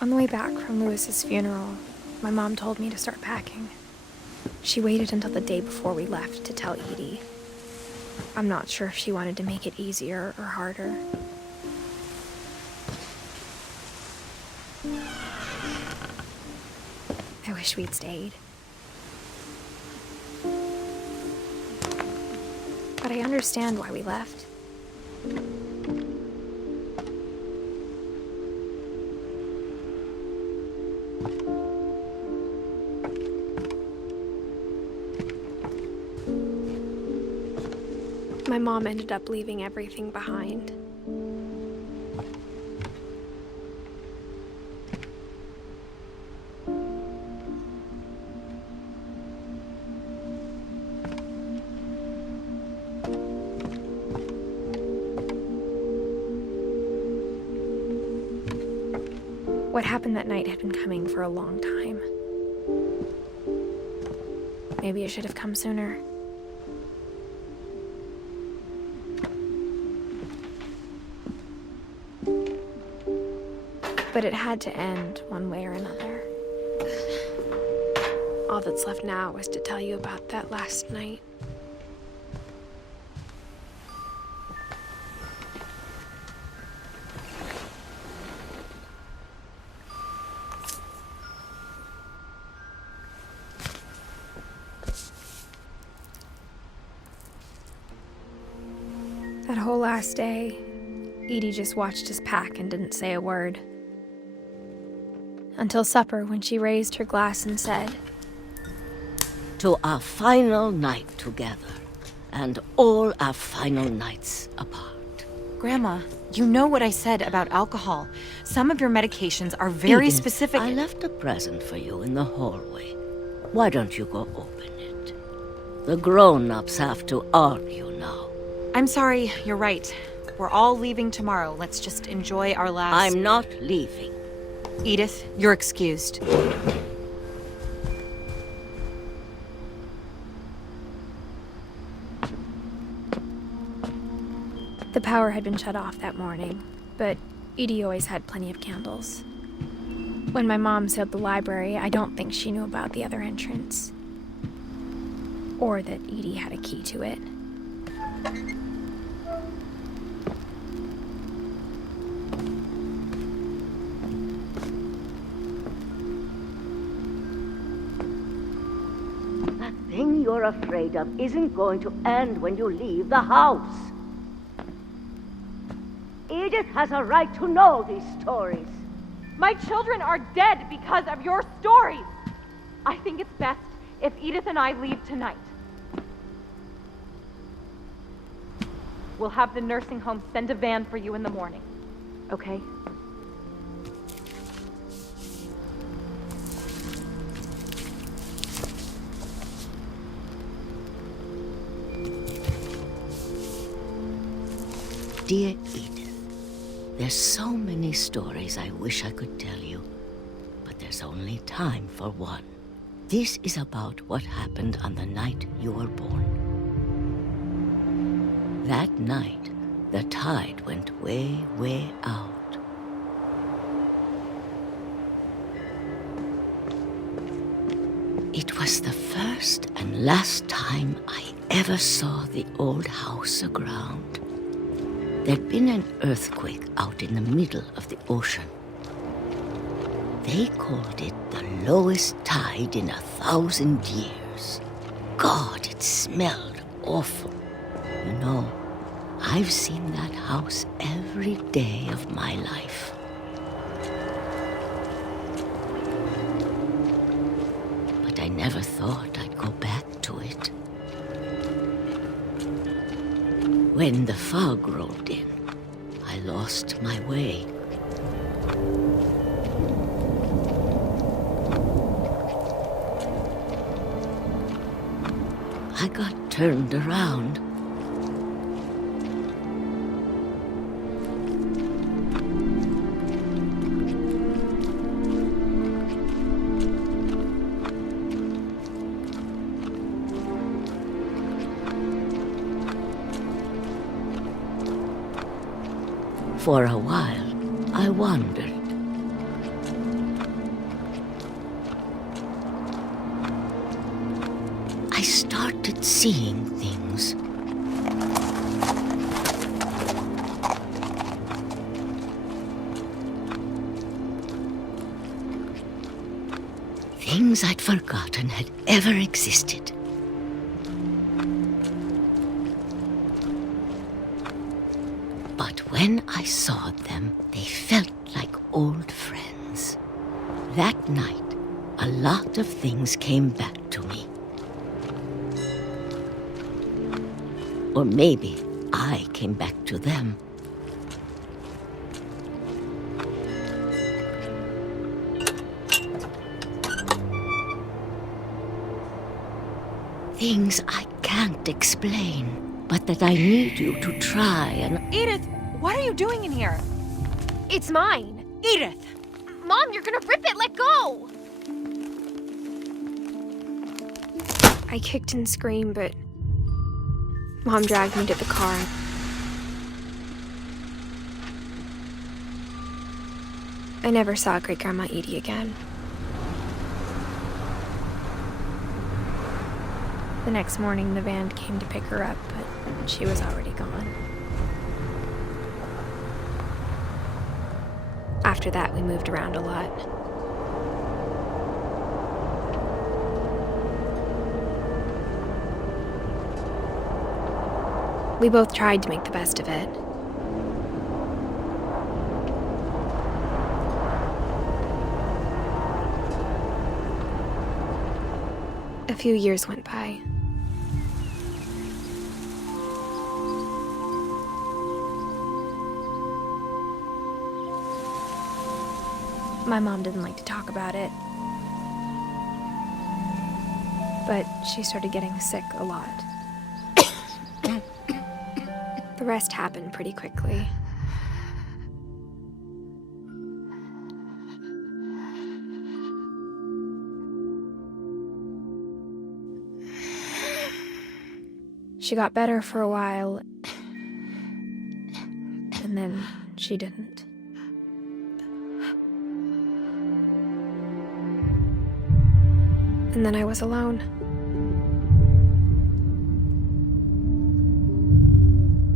On the way back from Lewis's funeral, my mom told me to start packing. She waited until the day before we left to tell Edie. I'm not sure if she wanted to make it easier or harder. I wish we'd stayed. But I understand why we left. My mom ended up leaving everything behind. What happened that night had been coming for a long time. Maybe it should have come sooner. But it had to end one way or another. All that's left now is to tell you about that last night. That whole last day, Edie just watched us pack and didn't say a word. Until supper, when she raised her glass and said, "To our final night together, and all our final nights apart." Grandma, you know what I said about alcohol. Some of your medications are very Edith, specific. I left a present for you in the hallway. Why don't you go open it? The grown-ups have to argue now. I'm sorry, you're right. We're all leaving tomorrow. Let's just enjoy our last... I'm not leaving. Edith, you're excused. The power had been shut off that morning, but Edie always had plenty of candles. When my mom sealed the library, I don't think she knew about the other entrance. Or that Edie had a key to it. That thing you're afraid of isn't going to end when you leave the house. Edith has a right to know these stories. My children are dead because of your stories. I think it's best if Edith and I leave tonight. We'll have the nursing home send a van for you in the morning, okay? Dear Edith, there's so many stories I wish I could tell you, but there's only time for one. This is about what happened on the night you were born. That night, the tide went way, way out. It was the first and last time I ever saw the old house aground. There'd been an earthquake out in the middle of the ocean. They called it the lowest tide in 1,000 years. God, it smelled awful. You know, I've seen that house every day of my life. But I never thought I'd go back to it. When the fog rolled in, I lost my way. I got turned around. For a while, I wandered. I started seeing things. Things I'd forgotten had ever existed. But when I saw them, they felt like old friends. That night, a lot of things came back to me. Or maybe I came back to them. Things I can't explain, but that I need you to try and... Edith, what are you doing in here? It's mine. Edith! Mom, you're gonna rip it! Let go! I kicked and screamed, but Mom dragged me to the car. I never saw Great-Grandma Edie again. The next morning, the van came to pick her up, but she was already gone. After that, we moved around a lot. We both tried to make the best of it. A few years went by. My mom didn't like to talk about it, but she started getting sick a lot. The rest happened pretty quickly. She got better for a while, and then she didn't. And then I was alone.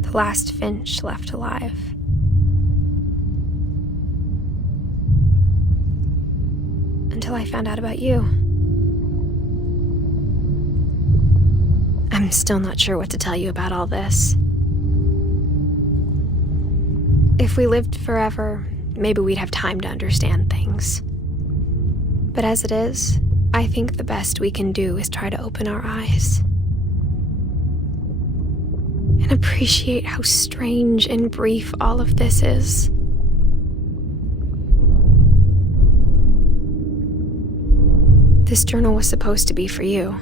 The last Finch left alive. Until I found out about you. I'm still not sure what to tell you about all this. If we lived forever, maybe we'd have time to understand things. But as it is, I think the best we can do is try to open our eyes and appreciate how strange and brief all of this is. This journal was supposed to be for you.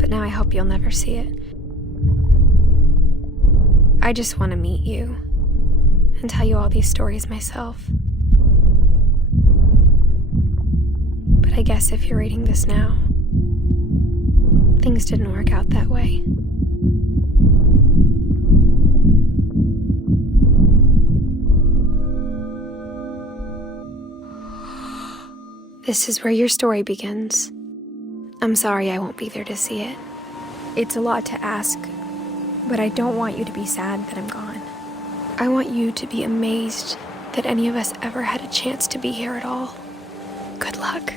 But now I hope you'll never see it. I just want to meet you and tell you all these stories myself. But I guess if you're reading this now, things didn't work out that way. This is where your story begins. I'm sorry I won't be there to see it. It's a lot to ask, but I don't want you to be sad that I'm gone. I want you to be amazed that any of us ever had a chance to be here at all. Good luck.